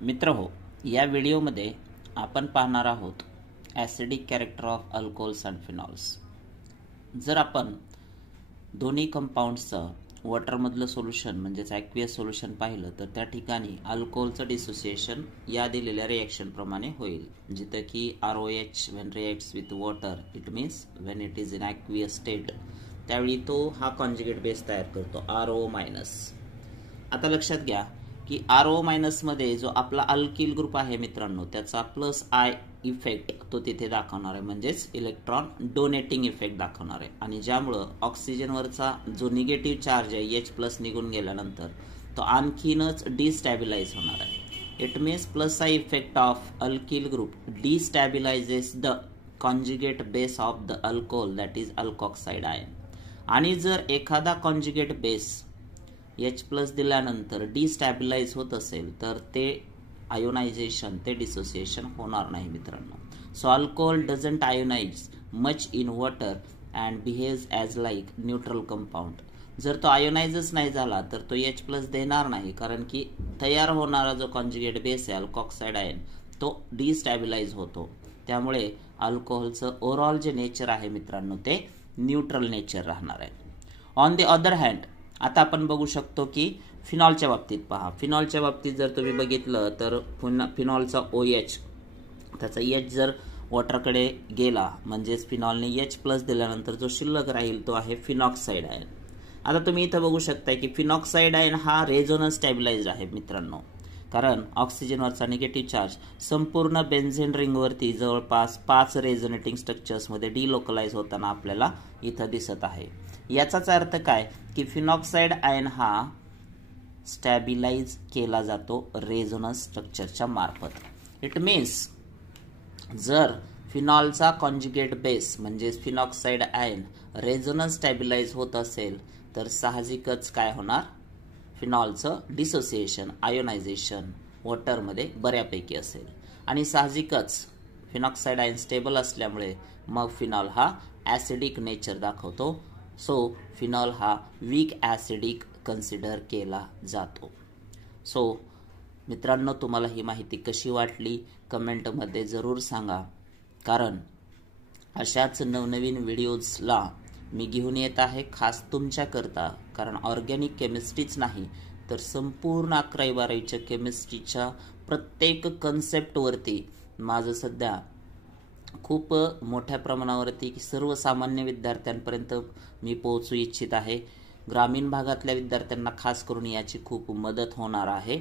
मित्रहो, या व्हिडिओमध्ये आपण पाहणार आहोत acidic character of alcohols and phenols. जर आपण दोन्ही कंपाऊंड्सचं वॉटरमधलं सोल्युशन म्हणजेच ॲक्वियस सोल्युशन पाहिलं तर त्या ठिकाणी अल्कोहोलचं डिसोसिएशन या दिलेल्या रिॲक्शनप्रमाणे होईल. जिथं की ROH when reacts with water it means when it is in aqueous state, त्यावेळी तो हा कॉन्जुगेट बेस तयार करतो RO-. आता लक्षात घ्या की RO- मध्ये जो आपला अल्किल ग्रुप आहे मित्रांनो, त्याचा +I इफेक्ट तो तिथे दाखवणार आहे, म्हणजेच इलेक्ट्रॉन डोनेटिंग इफेक्ट दाखवणार आहे. आणि ज्यामुळं ऑक्सिजनवरचा जो निगेटिव्ह चार्ज आहे H+ निघून गेल्यानंतर तो आणखीनच डिस्टॅबिलाइज होणार आहे. It means +I effect of alkyl group destabilises the conjugate base of the alcohol that is alkoxide ion. आणि जर एखादा कॉन्जुगेट बेस H+ दिल्यानंतर डिस्टॅबिलाइज होत असेल तर ते आयोनायझेशन, ते डिसोसिएशन होणार नाही मित्रांनो. So alcohol doesn't ionize much in water and behaves as like neutral compound. जर तो आयोनाइजच नाही झाला तर तो H+ देणार नाही, कारण की तयार होणारा जो कॉन्जुगेट बेस आहे अल्कोक्साइड आयन तो डिस्टॅबिलाइज होतो. त्यामुळे अल्कोहोलचं ओव्हरऑल जे नेचर आहे मित्रांनो ते न्यूट्रल नेचर राहणार आहे. ऑन द अदर हँड आता आपण बघू शकतो की फिनॉलच्या बाबतीत पहा. फिनॉलच्या बाबतीत जर तुम्ही बघितलं तर फिनॉलचा OH, त्याचा H जर वॉटरकडे गेला म्हणजेच फिनॉलने H+ दिल्यानंतर जो शिल्लक राहील तो आहे फिनॉक्साइड आयन. आता तुम्ही इथं बघू शकता की फिनॉक्साइड आयन हा रेझोनन्स स्टॅबिलाइज्ड आहे मित्रांनो, कारण ऑक्सिजनवरचा निगेटिव्ह चार्ज संपूर्ण बेन्झेन रिंगवरती जवळपास 5 रेझोनेटिंग स्ट्रक्चर्समध्ये डिलोकलाइज होताना आपल्याला इथं दिसत आहे. याचाच अर्थ काय की फिनॉक्साइड आयन हा स्टॅबिलाइज केला जातो रेझोनन्स स्ट्रक्चरच्या मार्फत. इट मीन्स जर फिनॉलचा कॉन्जुगेट बेस म्हणजेच फिनॉक्साइड आयन रेझोनन्स स्टॅबिलाइज होत असेल तर साहजिकच काय होणार, फिनॉलचं डिसोसिएशन, आयोनायझेशन वॉटरमध्ये बऱ्यापैकी असेल. आणि साहजिकच फिनॉक्साइड आयन स्टेबल असल्यामुळे मग फिनॉल हा ॲसिडिक नेचर दाखवतो. सो फिनॉल हा वीक ॲसिडिक कन्सिडर केला जातो. सो मित्रांनो, तुम्हाला ही माहिती कशी वाटली कमेंटमध्ये जरूर सांगा, कारण अशाच नवनवीन व्हिडिओजला मी घेऊन येत आहे खास तुमच्याकरता. कारण ऑर्गॅनिक केमिस्ट्रीच नाही तर संपूर्ण 11वी-12वीच्या केमिस्ट्रीच्या प्रत्येक कन्सेप्टवरती माझं सध्या खूप मोठ्या प्रमाणावरती सर्वसामान्य विद्यार्थ्यांपर्यंत मी पोहोचू इच्छित आहे. ग्रामीण भागातल्या विद्यार्थ्यांना खास करून याची खूप मदत होणार आहे.